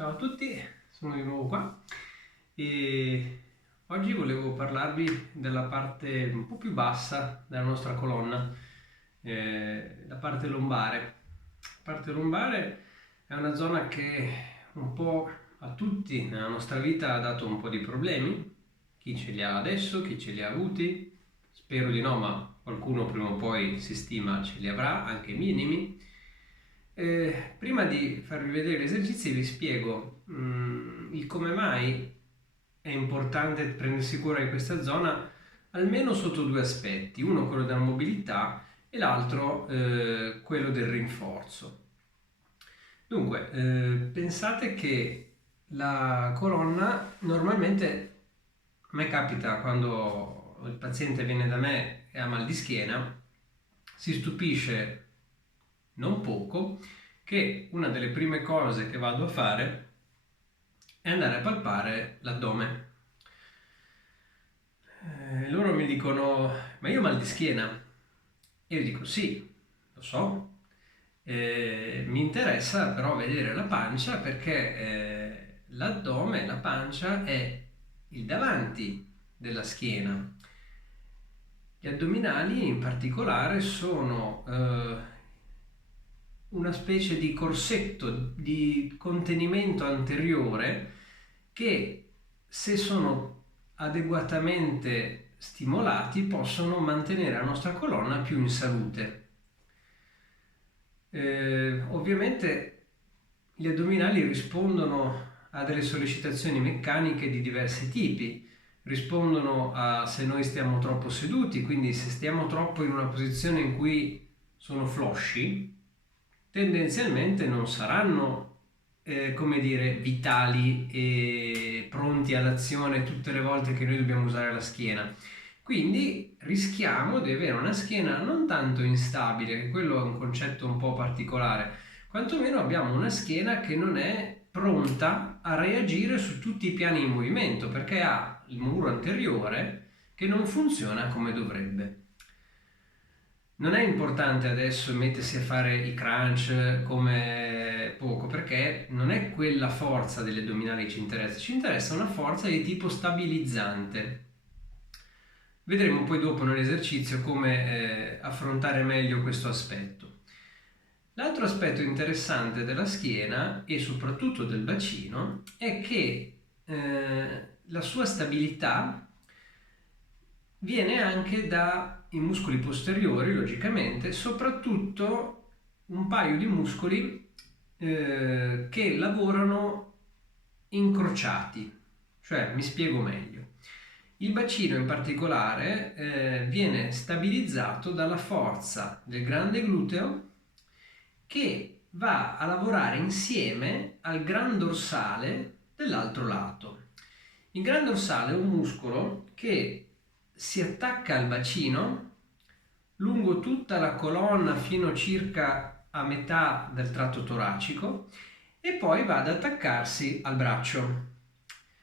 Ciao a tutti, sono di nuovo qua e oggi volevo parlarvi della parte un po' più bassa della nostra colonna, la parte lombare. La parte lombare è una zona che un po' a tutti nella nostra vita ha dato un po' di problemi, chi ce li ha adesso, chi ce li ha avuti, spero di no, ma qualcuno prima o poi si stima ce li avrà, anche minimi. Prima di farvi vedere gli esercizi vi spiego il come mai è importante prendersi cura di questa zona almeno sotto due aspetti, uno quello della mobilità e l'altro quello del rinforzo. Dunque, pensate che la colonna normalmente a me capita quando il paziente viene da me e ha mal di schiena, si stupisce non poco che una delle prime cose che vado a fare è andare a palpare l'addome. Loro mi dicono, ma io ho mal di schiena. Io dico, sì, lo so. Mi interessa però vedere la pancia perché l'addome, la pancia è il davanti della schiena. Gli addominali in particolare sono una specie di corsetto di contenimento anteriore che, se sono adeguatamente stimolati, possono mantenere la nostra colonna più in salute. Ovviamente gli addominali rispondono a delle sollecitazioni meccaniche di diversi tipi, rispondono a se noi stiamo troppo seduti, quindi se stiamo troppo in una posizione in cui sono flosci, tendenzialmente non saranno come dire, vitali e pronti all'azione tutte le volte che noi dobbiamo usare la schiena. Quindi rischiamo di avere una schiena non tanto instabile, che quello è un concetto un po' particolare, quantomeno abbiamo una schiena che non è pronta a reagire su tutti i piani in movimento, perché ha il muro anteriore che non funziona come dovrebbe. Non è importante adesso mettersi a fare i crunch come poco, perché non è quella forza degli addominali che ci interessa una forza di tipo stabilizzante. Vedremo poi dopo nell'esercizio come affrontare meglio questo aspetto. L'altro aspetto interessante della schiena e soprattutto del bacino è che la sua stabilità viene anche dai muscoli posteriori, logicamente, soprattutto un paio di muscoli che lavorano incrociati. Cioè, mi spiego meglio. Il bacino in particolare viene stabilizzato dalla forza del grande gluteo che va a lavorare insieme al gran dorsale dell'altro lato. Il gran dorsale è un muscolo che si attacca al bacino lungo tutta la colonna fino circa a metà del tratto toracico e poi va ad attaccarsi al braccio.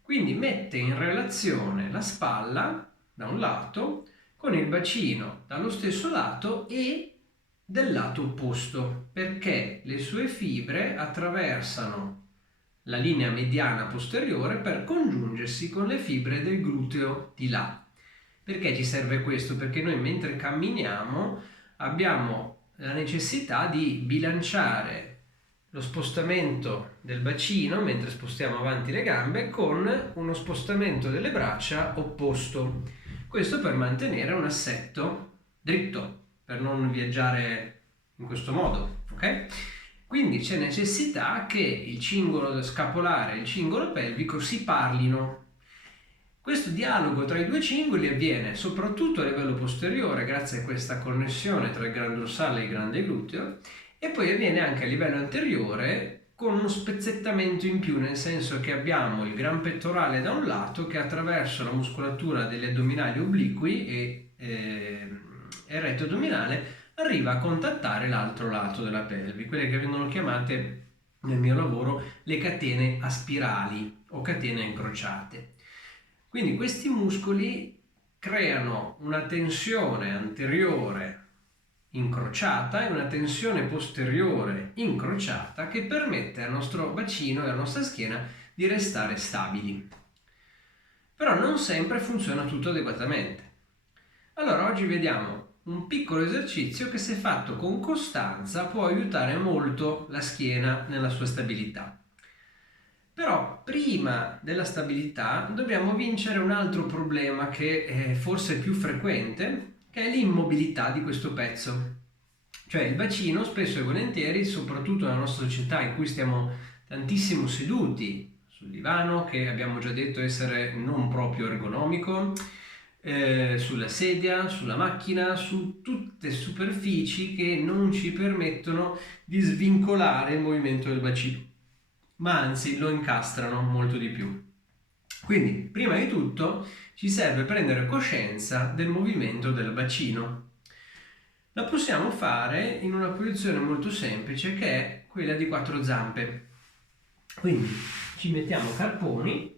Quindi mette in relazione la spalla da un lato con il bacino dallo stesso lato e del lato opposto, perché le sue fibre attraversano la linea mediana posteriore per congiungersi con le fibre del gluteo di là. Perché ci serve questo? Perché noi mentre camminiamo abbiamo la necessità di bilanciare lo spostamento del bacino mentre spostiamo avanti le gambe con uno spostamento delle braccia opposto. Questo per mantenere un assetto dritto, per non viaggiare in questo modo, ok? Quindi c'è necessità che il cingolo scapolare e il cingolo pelvico si parlino. Questo dialogo tra i due cingoli avviene soprattutto a livello posteriore grazie a questa connessione tra il grande dorsale e il grande gluteo e poi avviene anche a livello anteriore con uno spezzettamento in più, nel senso che abbiamo il gran pettorale da un lato che attraverso la muscolatura degli addominali obliqui e il retto addominale arriva a contattare l'altro lato della pelvi, quelle che vengono chiamate nel mio lavoro le catene a spirali o catene incrociate. Quindi questi muscoli creano una tensione anteriore incrociata e una tensione posteriore incrociata che permette al nostro bacino e alla nostra schiena di restare stabili. Però non sempre funziona tutto adeguatamente. Allora oggi vediamo un piccolo esercizio che, se fatto con costanza, può aiutare molto la schiena nella sua stabilità. Però prima della stabilità dobbiamo vincere un altro problema che è forse più frequente, che è l'immobilità di questo pezzo. Cioè il bacino spesso e volentieri, soprattutto nella nostra società in cui stiamo tantissimo seduti sul divano, che abbiamo già detto essere non proprio ergonomico, sulla sedia, sulla macchina, su tutte superfici che non ci permettono di svincolare il movimento del bacino, ma anzi lo incastrano molto di più. Quindi, prima di tutto, ci serve prendere coscienza del movimento del bacino. La possiamo fare in una posizione molto semplice, che è quella di 4 zampe. Quindi ci mettiamo carponi.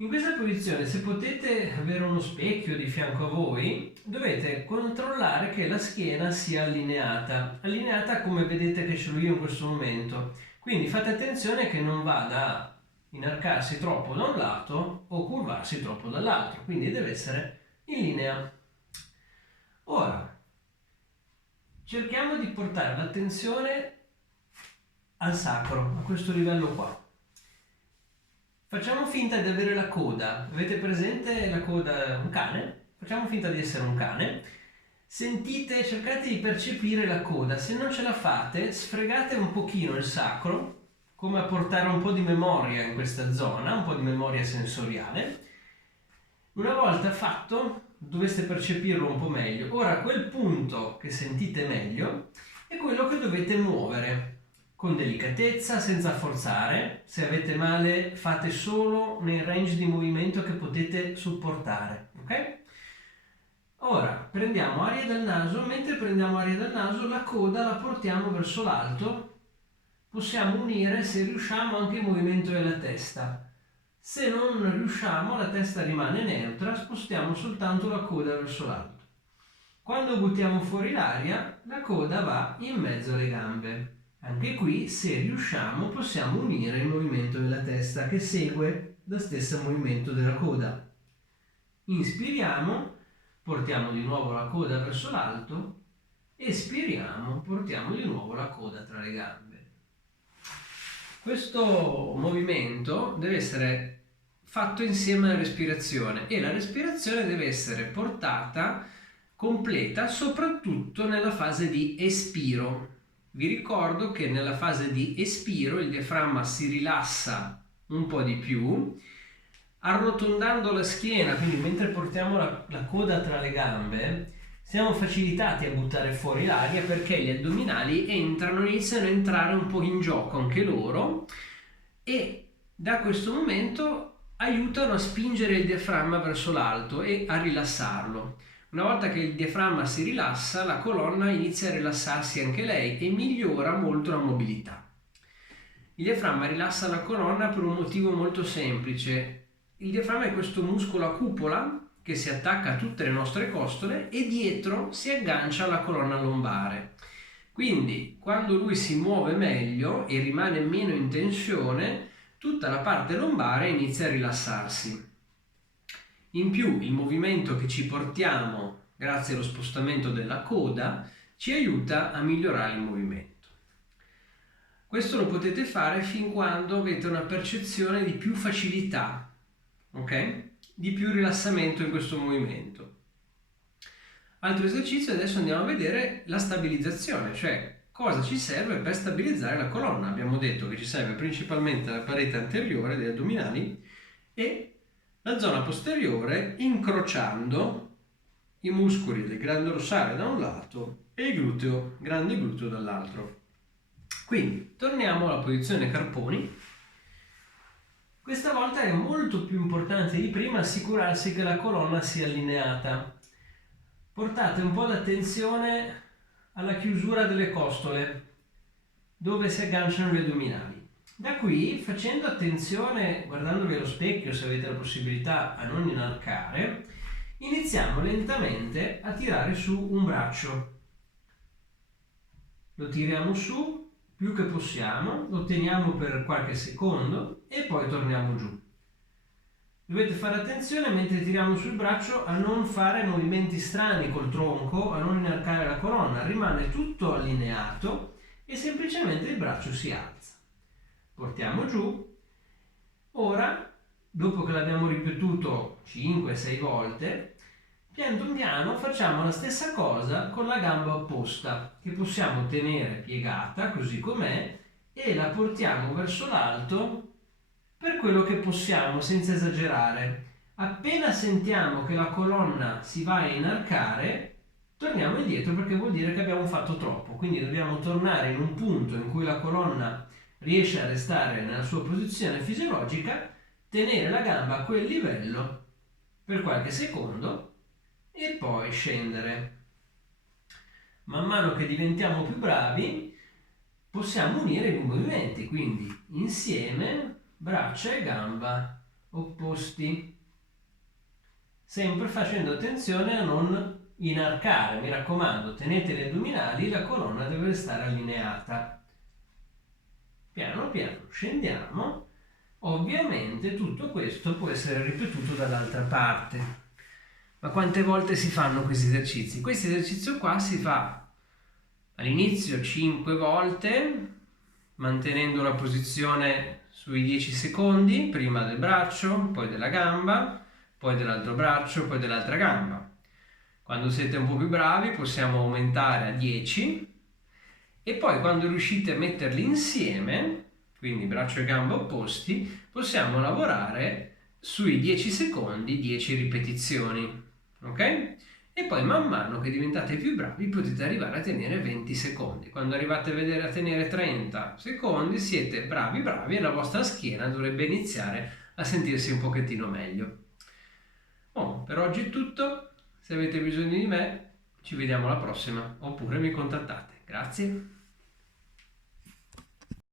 In questa posizione, se potete avere uno specchio di fianco a voi, dovete controllare che la schiena sia allineata come vedete che ce l'ho io in questo momento. Quindi fate attenzione che non vada a inarcarsi troppo da un lato o curvarsi troppo dall'altro, quindi deve essere in linea. Ora, cerchiamo di portare l'attenzione al sacro, a questo livello qua. Facciamo finta di avere la coda. Avete presente la coda? Un cane? Facciamo finta di essere un cane. Sentite, cercate di percepire la coda. Se non ce la fate, sfregate un pochino il sacro, come a portare un po' di memoria in questa zona, un po' di memoria sensoriale. Una volta fatto, dovreste percepirlo un po' meglio. Ora, quel punto che sentite meglio è quello che dovete muovere con delicatezza, senza forzare. Se avete male, fate solo nei range di movimento che potete supportare, ok? Ora prendiamo aria dal naso. Mentre prendiamo aria dal naso, la coda la portiamo verso l'alto. Possiamo unire, se riusciamo, anche il movimento della testa. Se non riusciamo, la testa rimane neutra, spostiamo soltanto la coda verso l'alto. Quando buttiamo fuori l'aria, la coda va in mezzo alle gambe. Anche qui, se riusciamo, possiamo unire il movimento della testa che segue lo stesso movimento della coda. Inspiriamo, portiamo di nuovo la coda verso l'alto, espiriamo, portiamo di nuovo la coda tra le gambe. Questo movimento deve essere fatto insieme alla respirazione, e la respirazione deve essere portata completa soprattutto nella fase di espiro. Vi ricordo che nella fase di espiro il diaframma si rilassa un po' di più, arrotondando la schiena, quindi mentre portiamo la coda tra le gambe siamo facilitati a buttare fuori l'aria, perché gli addominali iniziano a entrare un po' in gioco anche loro, e da questo momento aiutano a spingere il diaframma verso l'alto e a rilassarlo. Una volta che il diaframma si rilassa, la colonna inizia a rilassarsi anche lei e migliora molto la mobilità. Il diaframma rilassa la colonna per un motivo molto semplice. Il diaframma è questo muscolo a cupola che si attacca a tutte le nostre costole e dietro si aggancia alla colonna lombare. Quindi, quando lui si muove meglio e rimane meno in tensione, tutta la parte lombare inizia a rilassarsi. In più, il movimento che ci portiamo grazie allo spostamento della coda ci aiuta a migliorare il movimento. Questo lo potete fare fin quando avete una percezione di più facilità, ok? Di più rilassamento in questo movimento. Altro esercizio, adesso andiamo a vedere la stabilizzazione, cioè cosa ci serve per stabilizzare la colonna. Abbiamo detto che ci serve principalmente la parete anteriore degli addominali e la zona posteriore, incrociando i muscoli del grande dorsale da un lato e il grande gluteo dall'altro. Quindi torniamo alla posizione carponi. Questa volta è molto più importante di prima assicurarsi che la colonna sia allineata. Portate un po' d'attenzione alla chiusura delle costole, dove si agganciano gli addominali. Da qui, facendo attenzione, guardandovi allo specchio se avete la possibilità, a non inarcare, iniziamo lentamente a tirare su un braccio. lo tiriamo su più che possiamo, lo teniamo per qualche secondo e poi torniamo giù. Dovete fare attenzione mentre tiriamo sul braccio a non fare movimenti strani col tronco, a non inarcare la colonna, rimane tutto allineato e semplicemente il braccio si alza. Portiamo giù. Ora, dopo che l'abbiamo ripetuto 5-6 volte, piano piano facciamo la stessa cosa con la gamba opposta, che possiamo tenere piegata così com'è e la portiamo verso l'alto per quello che possiamo, senza esagerare. Appena sentiamo che la colonna si va a inarcare, torniamo indietro perché vuol dire che abbiamo fatto troppo. Quindi dobbiamo tornare in un punto in cui la colonna riesce a restare nella sua posizione fisiologica, tenere la gamba a quel livello per qualche secondo e poi scendere. Man mano che diventiamo più bravi, possiamo unire i movimenti, quindi insieme braccia e gamba opposti, sempre facendo attenzione a non inarcare. Mi raccomando, tenete gli addominali, la colonna deve restare allineata. Piano piano scendiamo. Ovviamente tutto questo può essere ripetuto dall'altra parte. Ma quante volte si fanno questi esercizi? Questo esercizio qua si fa all'inizio 5 volte, mantenendo la posizione sui 10 secondi, prima del braccio, poi della gamba, poi dell'altro braccio, poi dell'altra gamba. Quando siete un po' più bravi possiamo aumentare a 10 e poi quando riuscite a metterli insieme, quindi braccio e gamba opposti, possiamo lavorare sui 10 secondi, 10 ripetizioni, ok? E poi man mano che diventate più bravi potete arrivare a tenere 20 secondi. Quando arrivate a tenere 30 secondi siete bravi e la vostra schiena dovrebbe iniziare a sentirsi un pochettino meglio. Oh, per oggi è tutto. Se avete bisogno di me, ci vediamo alla prossima oppure mi contattate. Grazie.